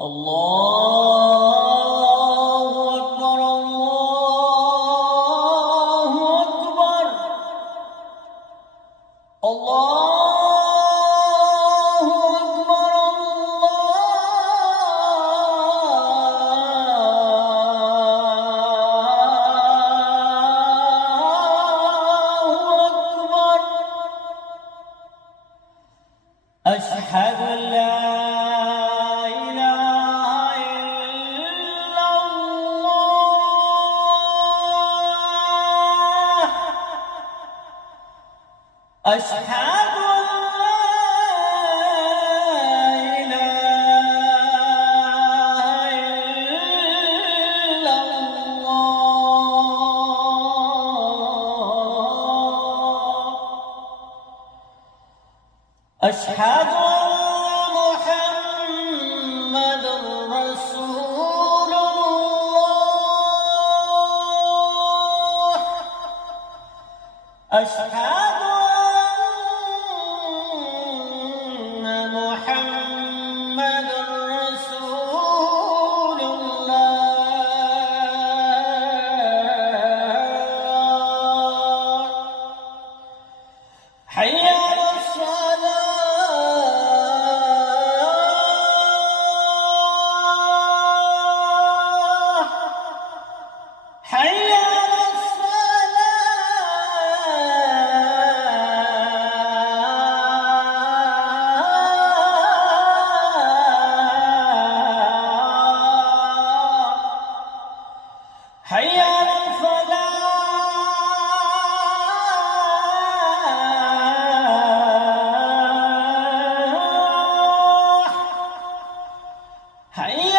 الله أكبر الله أكبر الله أكبر الله أكبر. أشهد أن لا إله إلا الله. أشهد أن لا إله إلا الله. أشهد أن محمد رسول الله. أشهد أن محمد رسول الله. حي على الصلاة. حي على الصلاة. حي على الفلاح. حي